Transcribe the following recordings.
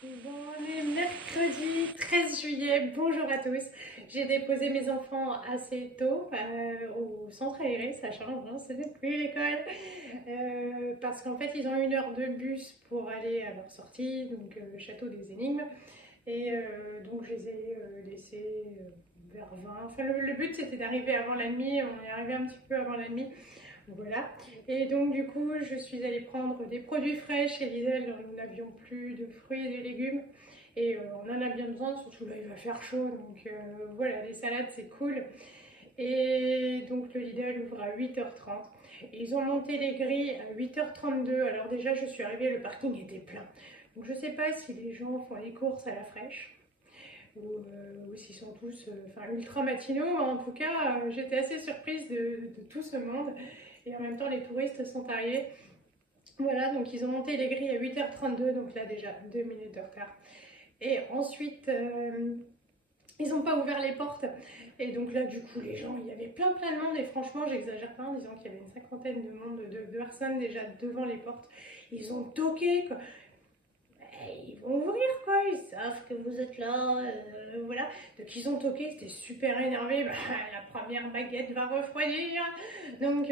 Bon, on est mercredi 13 juillet, bonjour à tous. J'ai déposé mes enfants assez tôt au centre aéré, ça change, hein, ce n'est plus l'école. Parce qu'en fait, ils ont 1 heure de bus pour aller à leur sortie, donc le château des énigmes. Et donc, je les ai laissés vers 20. Enfin, le but c'était d'arriver avant la nuit, on est arrivé un petit peu avant la nuit. Voilà. Et donc du coup, je suis allée prendre des produits frais chez Lidl. Nous n'avions plus de fruits et de légumes. Et on en a bien besoin, surtout là il va faire chaud. Donc voilà, les salades c'est cool. Et donc le Lidl ouvre à 8h30. Et ils ont monté les grilles à 8h32. Alors déjà, je suis arrivée, le parking était plein. Donc je sais pas si les gens font les courses à la fraîche ou s'ils sont tous ultra matinaux. En tout cas, j'étais assez surprise de tout ce monde. Et en même temps, les touristes sont arrivés. Voilà, donc ils ont monté les grilles à 8h32, donc là déjà 2 minutes de retard. Et ensuite, ils n'ont pas ouvert les portes. Et donc là, du coup, les gens, il y avait plein de monde. Et franchement, j'exagère pas en disant qu'il y avait une cinquantaine de personnes déjà devant les portes. Ils ont toqué, quoi. Ils vont ouvrir quoi, ils savent que vous êtes là, voilà. Donc ils ont toqué, c'était super énervé, bah, la première baguette va refroidir. Donc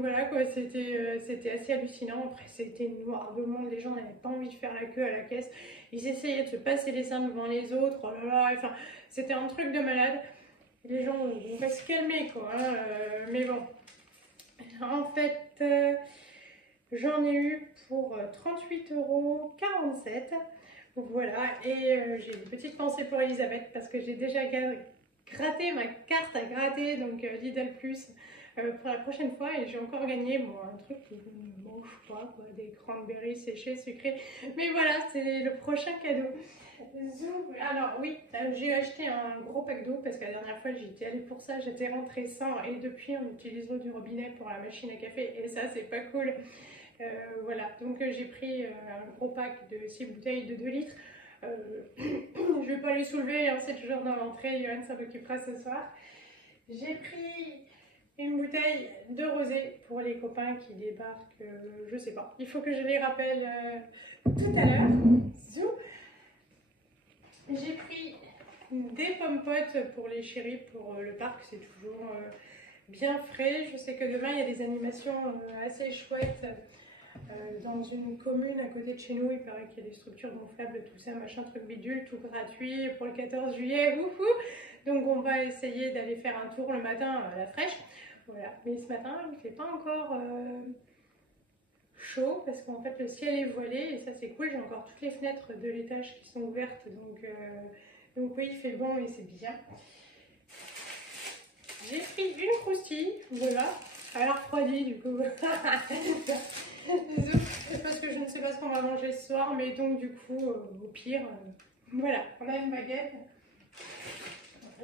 voilà quoi, c'était assez hallucinant. Après c'était noir de monde, les gens n'avaient pas envie de faire la queue à la caisse. Ils essayaient de se passer les seins devant les autres, oh là là, enfin c'était un truc de malade. Les gens vont se calmer quoi, hein, mais bon. En fait... j'en ai eu pour 38,47 €. Voilà, et j'ai une petite pensée pour Elisabeth parce que j'ai déjà gratté ma carte à gratter, donc Lidl Plus, pour la prochaine fois. Et j'ai encore gagné un truc qui ne mange pas, quoi, des cranberries séchées, sucrées. Mais voilà, c'est le prochain cadeau. Alors oui, j'ai acheté un gros pack d'eau parce que la dernière fois j'étais allée pour ça, j'étais rentrée sans, et depuis on utilise l'eau du robinet pour la machine à café et ça c'est pas cool. Voilà, donc j'ai pris un gros pack de 6 bouteilles de 2 litres. Je vais pas les soulever, hein, c'est toujours dans l'entrée, Johan ça m'occupera ce soir. J'ai pris une bouteille de rosé pour les copains qui débarquent, je sais pas. Il faut que je les rappelle tout à l'heure. J'ai pris des pommes potes pour les chéris pour le parc, c'est toujours bien frais. Je sais que demain il y a des animations assez chouettes. Dans une commune à côté de chez nous, il paraît qu'il y a des structures gonflables, tout ça, machin, truc bidule, tout gratuit pour le 14 juillet, wouhou. Donc on va essayer d'aller faire un tour le matin à la fraîche. Voilà, mais ce matin il ne fait pas encore chaud parce qu'en fait le ciel est voilé et ça c'est cool. J'ai encore toutes les fenêtres de l'étage qui sont ouvertes, donc oui, il fait bon et c'est bien. J'ai pris une croustille, voilà. Elle a refroidi du coup. Parce que je ne sais pas ce qu'on va manger ce soir, mais donc du coup, au pire, voilà, on a une baguette.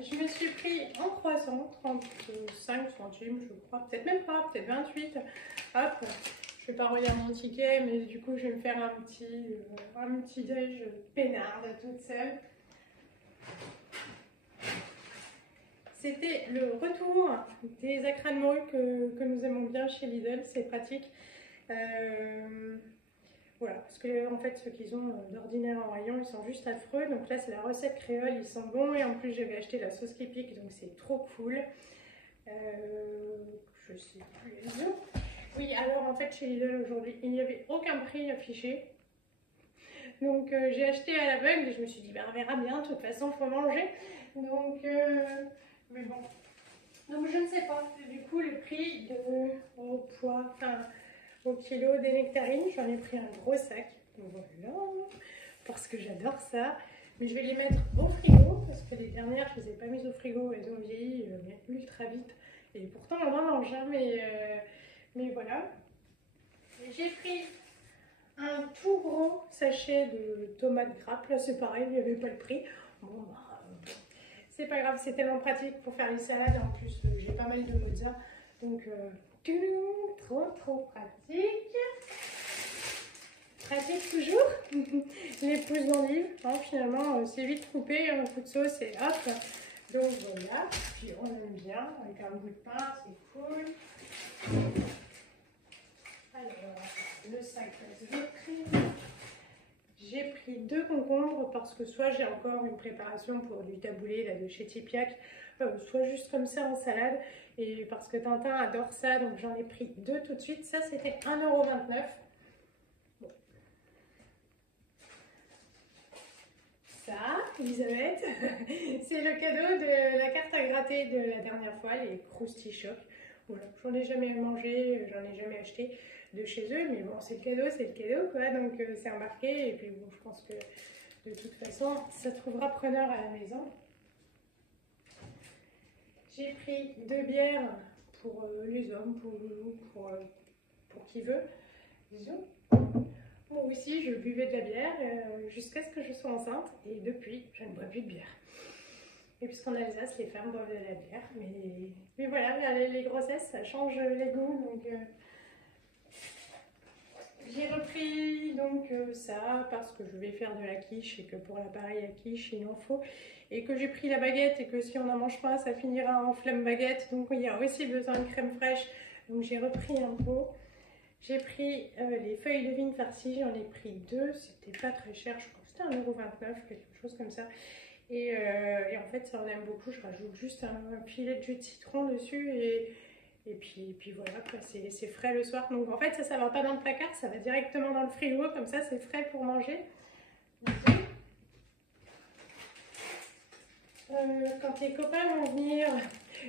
Je me suis pris en croissant, 35 centimes, je crois, peut-être même pas, peut-être 28. Hop, je vais pas relire mon ticket, mais du coup, je vais me faire un petit déj peinarde toute seule. C'était le retour des acras de morue que nous aimons bien chez Lidl, c'est pratique. Voilà, parce que en fait ceux qu'ils ont d'ordinaire en rayon ils sont juste affreux. Donc là c'est la recette créole, ils sont bons. Et en plus j'avais acheté la sauce qui pique, donc c'est trop cool. Je sais plus les autres. Oui, alors en fait chez Lidl aujourd'hui il n'y avait aucun prix affiché. Donc j'ai acheté à l'aveugle et je me suis dit ben, on verra bien, de toute façon faut manger. Donc mais bon. Donc je ne sais pas, du coup le prix au poids, enfin au kilo des nectarines, j'en ai pris un gros sac, voilà, parce que j'adore ça. Mais je vais les mettre au frigo, parce que les dernières je ne les ai pas mises au frigo, elles ont vieilli ultra vite. Et pourtant on en mange, hein, mais voilà. J'ai pris un tout gros sachet de tomates grappes, là c'est pareil, il n'y avait pas le prix. Bon bah, c'est pas grave, c'est tellement pratique pour faire les salades, en plus j'ai pas mal de mozza, donc trop pratique. Pratique toujours. Les pousses d'olive, hein, finalement c'est vite coupé, un coup de sauce et hop. Donc voilà, puis on aime bien, avec un bout de pain, c'est cool. Alors, le sac de crème. j'ai pris 2 concombres parce que soit j'ai encore une préparation pour du taboulé là, de chez Tipiak, soit juste comme ça en salade. Et parce que Tintin adore ça, donc j'en ai pris 2 tout de suite. Ça, c'était 1,29 €. Bon. Ça, Elisabeth, c'est le cadeau de la carte à gratter de la dernière fois, les Krusty Shock. Voilà, j'en ai jamais mangé, j'en ai jamais acheté de chez eux, mais bon, c'est le cadeau, quoi, donc c'est embarqué. Et puis bon, je pense que de toute façon, ça trouvera preneur à la maison. J'ai pris 2 bières pour les hommes, pour Loulou, pour qui veut. Bisous. Moi aussi, je buvais de la bière jusqu'à ce que je sois enceinte. Et depuis, je ne bois plus de bière. Et puisqu'en Alsace, les femmes boivent de la bière. Mais voilà, les grossesses, ça change les goûts. Donc, j'ai repris donc ça parce que je vais faire de la quiche et que pour l'appareil à quiche, il en faut. Et que j'ai pris la baguette et que si on n'en mange pas, ça finira en flamme baguette. Donc il y a aussi besoin de crème fraîche. Donc j'ai repris un pot. J'ai pris les feuilles de vigne farcies, j'en ai pris 2. C'était pas très cher, je crois que c'était 1,29 €, quelque chose comme ça. Et en fait, ça en aime beaucoup. Je rajoute juste un filet de jus de citron dessus et puis voilà, c'est frais le soir. Donc en fait, ça va pas dans le placard, ça va directement dans le frigo. Comme ça, c'est frais pour manger. Quand les copains vont venir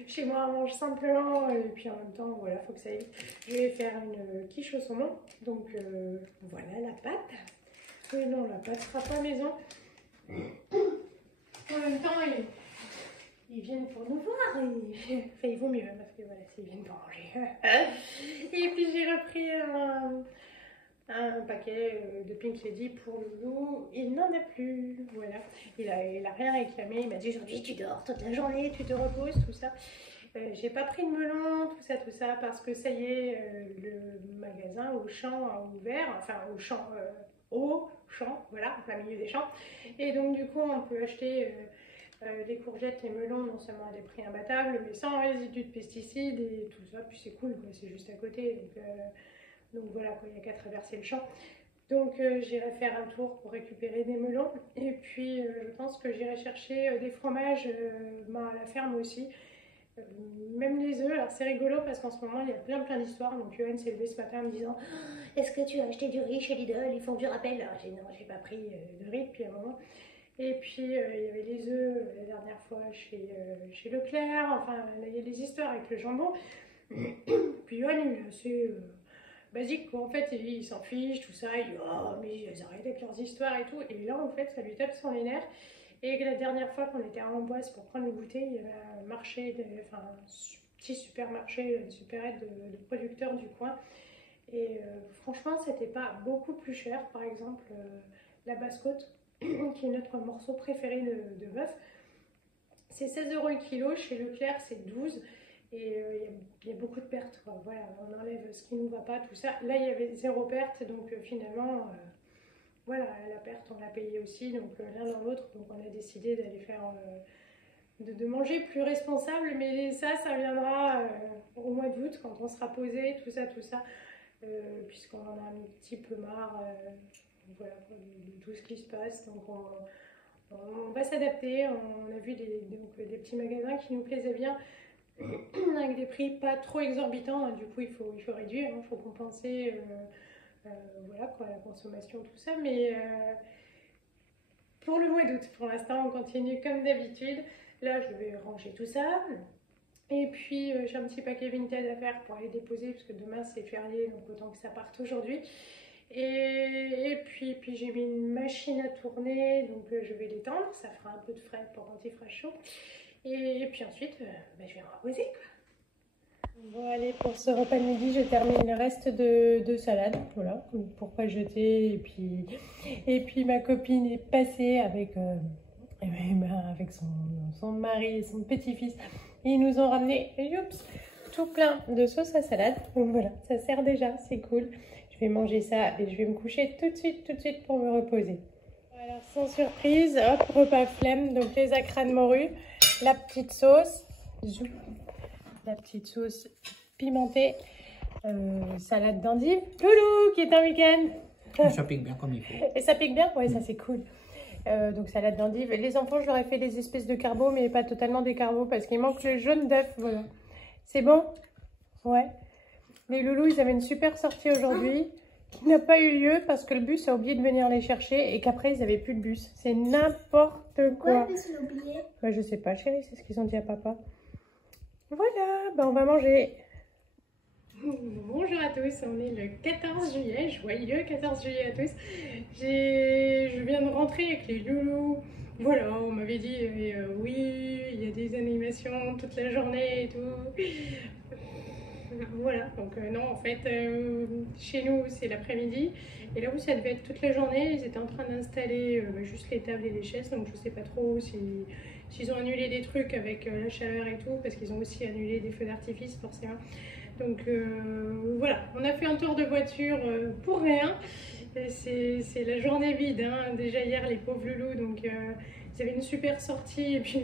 chez moi, on mange simplement et puis en même temps, voilà, faut que ça aille. Je vais faire une quiche au saumon. Donc voilà la pâte. Oui, non, la pâte sera pas maison. En même temps, ils viennent pour nous voir. Enfin, il vaut mieux parce que voilà, s'ils viennent pour manger. Et puis j'ai repris un paquet de Pink Lady pour Loulou. Il n'en a plus. Voilà. Il a rien réclamé. Il m'a dit aujourd'hui tu dors toute la journée, tu te reposes, tout ça. J'ai pas pris de melon, tout ça, parce que ça y est, le magasin Auchan a ouvert, enfin Auchan, voilà, en plein milieu des champs. Et donc du coup, on peut acheter les courgettes, les melons, non seulement à des prix imbattables, mais sans résidus de pesticides et tout ça. Puis c'est cool, c'est juste à côté. Donc voilà, il n'y a qu'à traverser le champ. Donc j'irai faire un tour pour récupérer des melons. Et puis je pense que j'irai chercher des fromages à la ferme aussi. Même les œufs, alors c'est rigolo parce qu'en ce moment il y a plein d'histoires. Donc Johan s'est levé ce matin en me disant est-ce que tu as acheté du riz chez Lidl, ils font du rappel. Alors j'ai dit non, j'ai pas pris de riz depuis un moment. Et puis il y avait les œufs la dernière fois chez Leclerc. Enfin là, il y a des histoires avec le jambon. Puis Johan il est assez basique quoi. En fait il s'en fiche, tout ça, il dit oh mais ils arrêtent avec leurs histoires et tout. Et là en fait ça lui tape sur les nerfs. Et la dernière fois qu'on était à Amboise pour prendre le goûter, il y avait un marché, un petit supermarché, une supérette de producteurs du coin. Et franchement, c'était pas beaucoup plus cher. Par exemple, la basse-côte, qui est notre morceau préféré de bœuf, c'est 16 € le kilo. Chez Leclerc, c'est 12. Et il y a beaucoup de pertes. Voilà, on enlève ce qui ne nous va pas, tout ça. Là, il y avait 0 perte, donc finalement... voilà, la perte, on l'a payée aussi, donc l'un dans l'autre. Donc on a décidé d'aller faire, de manger plus responsable, mais ça viendra au mois d'août quand on sera posé, tout ça, puisqu'on en a un petit peu marre voilà, de tout ce qui se passe. Donc on va s'adapter. On a vu des petits magasins qui nous plaisaient bien, avec des prix pas trop exorbitants. Du coup, il faut réduire, il faut compenser. Voilà quoi, la consommation, tout ça, mais pour le mois d'août, pour l'instant, on continue comme d'habitude. Là, je vais ranger tout ça. Et puis, j'ai un petit paquet Vinted à faire pour aller déposer, parce que demain, c'est férié, donc autant que ça parte aujourd'hui. Et puis j'ai mis une machine à tourner, donc je vais l'étendre. Ça fera un peu de frais pour quand il fera chaud. Et puis ensuite, je vais me reposer, quoi. Bon allez, pour ce repas de midi, je termine le reste de salade, voilà, pour pas jeter. Et puis ma copine est passée avec son mari et son petit-fils. Ils nous ont ramené, tout plein de sauce à salade. Donc voilà, ça sert déjà, c'est cool. Je vais manger ça et je vais me coucher tout de suite pour me reposer. Alors sans surprise, hop, repas flemme, donc les acras de morue, la petite sauce. La petite sauce pimentée, salade d'endive. Loulou qui est un week-end. Ça pique bien comme il faut. Et ça pique bien? Ouais, ça c'est cool. Donc salade d'endive. Les enfants, je leur ai fait des espèces de carbo, mais pas totalement des carbos parce qu'il manque le jaune d'œuf. Voilà. C'est bon? Ouais. Les loulous, ils avaient une super sortie aujourd'hui qui n'a pas eu lieu parce que le bus a oublié de venir les chercher et qu'après, ils n'avaient plus de bus. C'est n'importe quoi. Pourquoi le bus l'a oublié? Ouais, je sais pas, chérie, c'est ce qu'ils ont dit à papa. Voilà, ben on va manger. Bonjour à tous, on est le 14 juillet, joyeux 14 juillet à tous. Je viens de rentrer avec les loulous. Voilà, on m'avait dit oui, il y a des animations toute la journée et tout. Voilà, donc non, en fait, chez nous c'est l'après-midi. Et là où ça devait être toute la journée, ils étaient en train d'installer juste les tables et les chaises. Donc je sais pas trop s'ils ont annulé des trucs avec la chaleur et tout, parce qu'ils ont aussi annulé des feux d'artifice forcément. Donc voilà, on a fait un tour de voiture pour rien. C'est la journée vide, hein. Déjà hier les pauvres loulous, donc ils avaient une super sortie et puis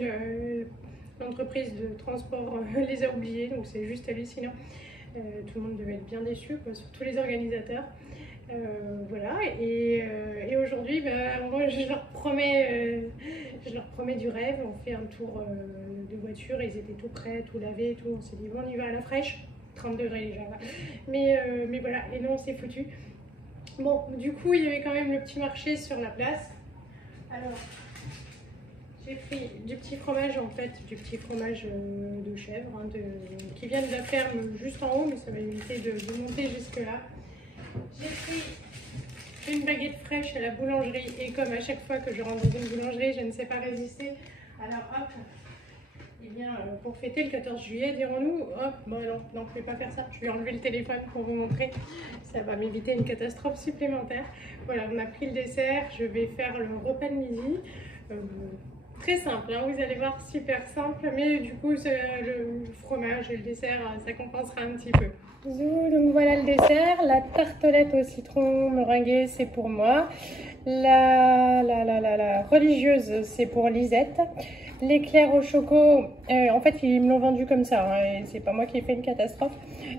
l'entreprise de transport les a oubliés, donc c'est juste hallucinant. Tout le monde devait être bien déçu, quoi, surtout les organisateurs. Voilà, et aujourd'hui, bah, moi je leur promets du rêve. On fait un tour de voiture, ils étaient tout prêts, tout lavés, tout. On s'est dit bon, on y va à la fraîche. 30 degrés déjà là. Mais voilà, et non, c'est foutu. Bon, du coup, il y avait quand même le petit marché sur la place. Alors, j'ai pris du petit fromage, en fait, du petit fromage de chèvre, hein, qui vient de la ferme juste en haut, mais ça va éviter de monter jusque là. J'ai pris une baguette fraîche à la boulangerie, et comme à chaque fois que je rentre dans une boulangerie, je ne sais pas résister. Alors hop, eh bien, pour fêter le 14 juillet, dirons-nous, hop, bon non, je ne vais pas faire ça, je vais enlever le téléphone pour vous montrer, ça va m'éviter une catastrophe supplémentaire. Voilà, on a pris le dessert, je vais faire le repas de midi, très simple, hein, vous allez voir, super simple, mais du coup, le fromage et le dessert, ça compensera un petit peu. Donc voilà le dessert, la tartelette au citron meringuée, c'est pour moi, la religieuse, c'est pour Lisette. L'éclair au choco, en fait ils me l'ont vendu comme ça, hein, et c'est pas moi qui ai fait une catastrophe.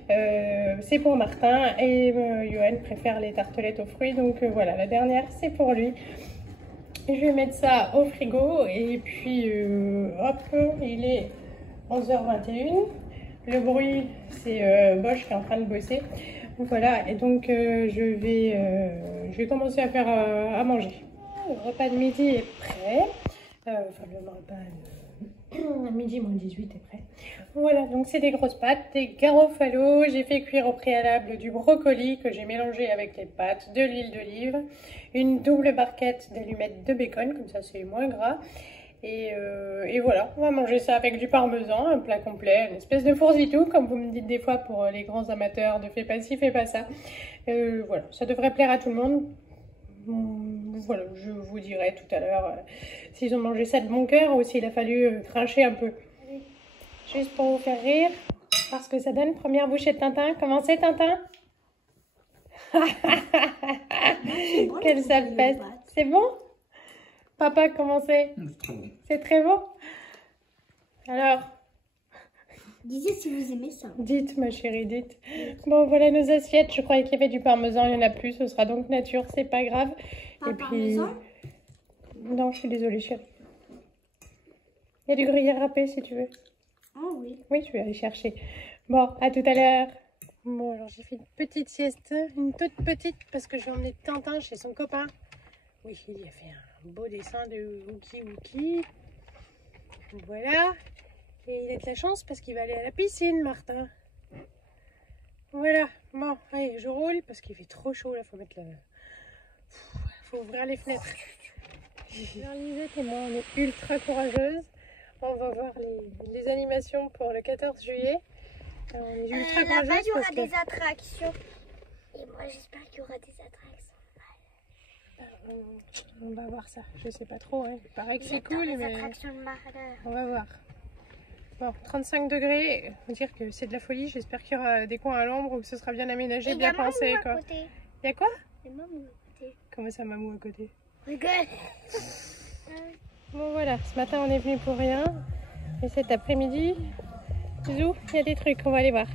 C'est pour Martin et Johan préfère les tartelettes aux fruits, donc voilà, la dernière c'est pour lui. Et je vais mettre ça au frigo et puis hop, il est 11h21. Le bruit c'est Bosch qui est en train de bosser. Voilà, et donc je vais commencer à faire à manger. Le repas de midi est prêt. Enfin, le repas midi moins 18 est prêt. Voilà, donc c'est des grosses pâtes, des garofalo. J'ai fait cuire au préalable du brocoli que j'ai mélangé avec les pâtes, de l'huile d'olive, une double barquette d'allumettes de bacon, comme ça c'est moins gras. Et voilà, on va manger ça avec du parmesan, un plat complet, une espèce de fourzitou, comme vous me dites des fois pour les grands amateurs de fais pas ci, fais pas ça. Voilà, ça devrait plaire à tout le monde. Voilà, je vous dirai tout à l'heure s'ils ont mangé ça de bon cœur ou s'il a fallu cracher un peu. Juste pour vous faire rire, parce que ça donne première bouchée de Tintin. Comment c'est, Tintin? Quelle salpette. C'est bon? Papa, comment c'est? C'est très bon. Alors, Dites si vous aimez ça. dites, ma chérie, dites. Bon, voilà nos assiettes. Je croyais qu'il y avait du parmesan, il n'y en a plus. Ce sera donc nature, c'est pas grave. Pas et puis, parmesan? non, je suis désolée, chérie. Il y a du gruyère râpé si tu veux. Oh oui. Oui, je vais aller chercher. Bon, à tout à l'heure. Bon, alors j'ai fait une petite sieste, une toute petite, parce que j'ai emmené Tintin chez son copain. Oui, il a fait un beau dessin de Wookie Wookie. Voilà. Et il a de la chance parce qu'il va aller à la piscine, Martin. Voilà. Bon, allez, je roule parce qu'il fait trop chaud là. Faut mettre le... Faut ouvrir les fenêtres. Alors, Lisette et moi, on est ultra courageuses. On va voir les animations pour le 14 juillet. Alors, on est ultra courageuses. Là-bas, il y aura parce que... des attractions. Et moi, j'espère qu'il y aura des attractions. On va voir ça. Je sais pas trop. Hein. Il paraît que c'est cool, mais on va voir. Bon, 35 degrés, on va dire que c'est de la folie. J'espère qu'il y aura des coins à l'ombre où ce sera bien aménagé, bien pensé. Quoi. Il y a quoi? Il y a Mamou à côté. Comment ça, Mamou à côté? Regarde. Bon voilà, ce matin on est venu pour rien. Et cet après-midi, Zou, il y a des trucs, on va aller voir.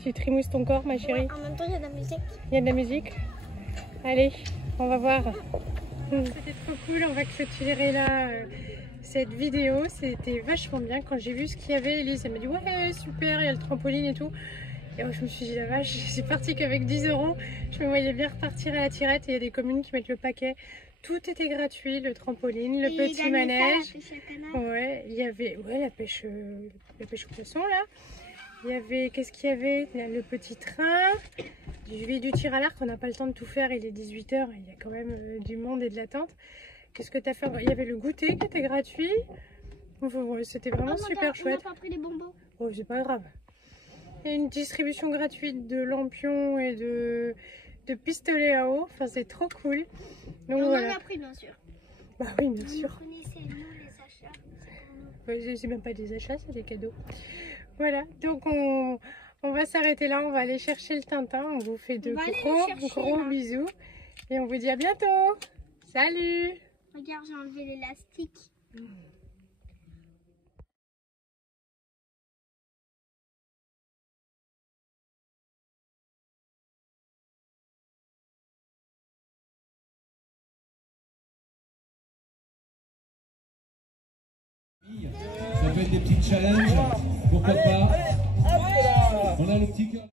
tu trimousses ton corps, ma chérie. Ouais, en même temps, il y a de la musique. Il y a de la musique. Allez, on va voir. C'était trop cool, on va clôturer là cette vidéo. C'était vachement bien. Quand j'ai vu ce qu'il y avait, Elise elle m'a dit ouais super, il y a le trampoline et tout. Et moi, je me suis dit la vache, je suis partie qu'avec 10 €. Je me voyais bien repartir à la tirette et il y a des communes qui mettent le paquet. Tout était gratuit, le trampoline, le petit manège. Ouais, il y avait la pêche au poisson là. Il y avait, qu'est-ce qu'il y avait? Le petit train, du tir à l'arc, on n'a pas le temps de tout faire, il est 18 h, il y a quand même du monde et de l'attente. Qu'est-ce que tu as fait? Il y avait le goûter qui était gratuit. Enfin, ouais, c'était vraiment super chouette. On n'a pas pris les bonbons. Oh, c'est pas grave. Et une distribution gratuite de lampions et de pistolets à eau, enfin c'est trop cool. Donc, on voilà. en a pris bien sûr. Bah oui, bien sûr. Vous connaissez, nous les achats. Ouais, c'est même pas des achats, c'est des cadeaux. Voilà, donc on va s'arrêter là, on va aller chercher le Tintin. On vous fait de gros bisous et on vous dit à bientôt. Salut! Regarde, j'ai enlevé l'élastique. Ça peut être des petits challenges, pourquoi pas. On a le petit cœur.